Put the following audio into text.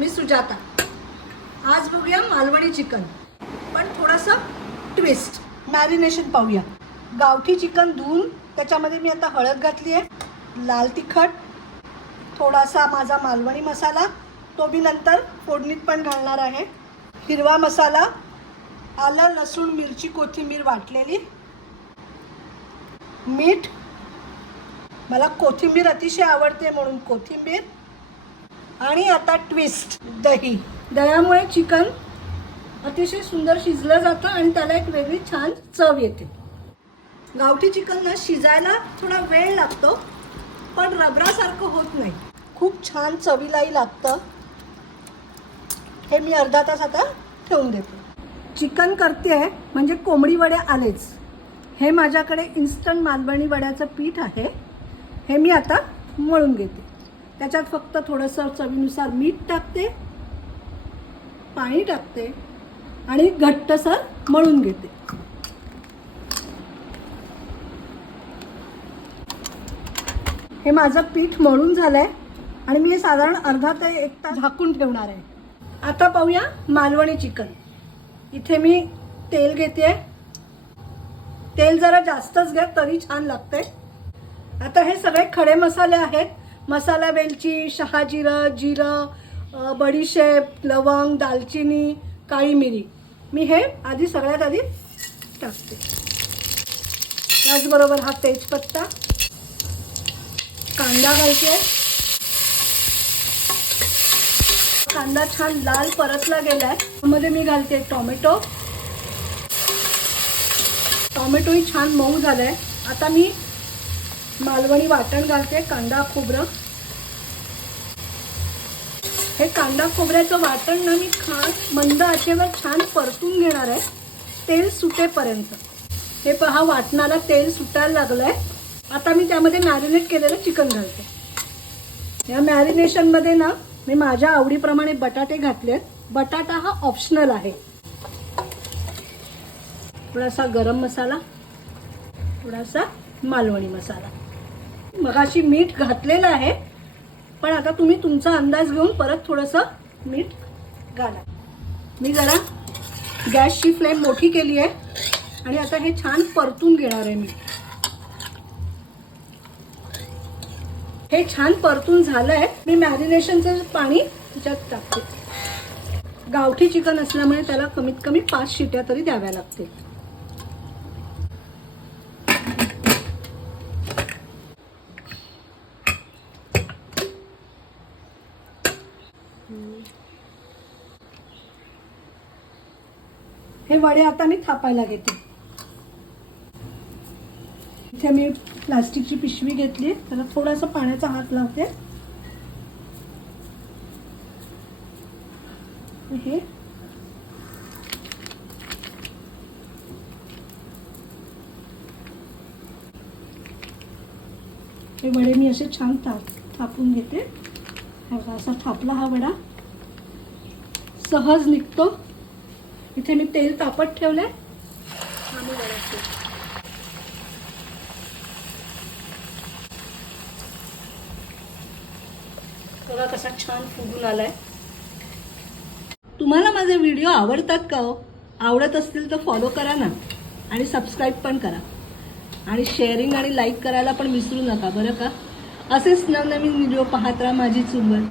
मी सुजाता। आज बघूया मालवणी चिकन, पण थोडासा ट्विस्ट। मॅरिनेशन पाहूया। गावठी चिकन धुवून त्याच्यामध्ये मी आता हळद घातली आहे, लाल तिखट, थोडासा माझा मालवणी मसाला, तो मी नंतर फोडणीत पण घालणार आहे, हिरवा मसाला, आलं लसूण मिरची कोथिंबीर वाटलेली, मीठ, मला कोथिंबीर अतिशय आवडते म्हणून कोथिंबीर, आणि आता ट्विस्ट दही। दह्यामुळे चिकन अतिशय सुंदर शिजलं जातं आणि त्याला एक वेगळी छान चव येते। गावठी चिकन ना शिजायला थोडा वेळ लागतो, पण रबरासारखं होत नाही, खूप छान चवीलाही लागतं। हे मी अर्धा तास आता ठेवून देते। चिकन करते आहे म्हणजे कोंबडी वडे आलेच। हे माझ्याकडे इन्स्टंट मालवणी वड्याचं पीठ आहे, हे मी आता मळून घेते। त्याच्यात फक्त थोडंसं चवीनुसार मीठ टाकते, पाणी टाकते आणि घट्टसर मळून घेते। हे माझं पीठ मळून झालंय आणि मी हे साधारण अर्धा ते 1 तास झाकून ठेवणार आहे। आता पाहूया मालवणी चिकन। इथे मी तेल घेते, तेल जरा जास्तच घ्या तरी छान लागते। आता हे सगळे खडे मसाले आहेत, मसाला वेलची, शहाजिरं, जिरं, बडीशेप, लवंग, दालचिनी, काळी मिरी, मी हे सगळ्यात आधी टाकते। त्याचबरोबर हा तेजपत्ता, कांदा घालते। कांदा छान लाल परतला गेलाय, त्यामध्ये मी घालते टोमॅटो। टोमॅटोही छान मऊ झालाय। आता मी मालवणी वाटण घालते, कांदा खोबरं। हे कांदा खोबऱ्याचं वाटण ना मी मंद आचेवर छान परतून घेणार आहे, तेल सुटेपर्यंत। हे पहा, वाटणाला तेल सुटायला लागलंय। आता मी त्यामध्ये मॅरिनेट केलेलं चिकन घालते। या मॅरिनेशनमध्ये ना मी माझ्या आवडीप्रमाणे बटाटे घातलेत। बटाटा हा ऑप्शनल आहे। थोडासा गरम मसाला, थोडासा मालवणी मसाला। मगाशी मीठ घातलेलं आहे, पण आता तुम्ही तुमचा अंदाज घेऊन परत थोडंसं मीठ घाला। मी जरा गॅसची फ्लेम मोठी केली आहे आणि आता हे छान परतून घेणार आहे मी। हे छान परतून झालंय, मी मॅरिनेशनचं पाणी त्याच्यात टाकते। गावठी चिकन असल्यामुळे त्याला कमीत कमी 5 शिट्या तरी द्याव्या लागतील। हे वडे आता मी थापायला घेते। इथे मी प्लास्टिकची पिशवी घेतली, त्याला थोडासा पाण्याचा हात लावते। हे वडे मी असे छान थापून घेते। असा थापला हा वडा सहज निघतो। इथे मी तेल तापत ठेवलंय, आम्ही वड्याचे बघा कसा छान फुगून आलाय। तुम्हाला माझे व्हिडिओ आवडतात का हो? आवडत असतील तर फॉलो करा ना, आणि सबस्क्राईब पण करा, आणि शेअरिंग आणि लाईक करायला पण विसरू नका बरं का। असेच नवनवीन व्हिडिओ पाहत राहा माझी चुंबल।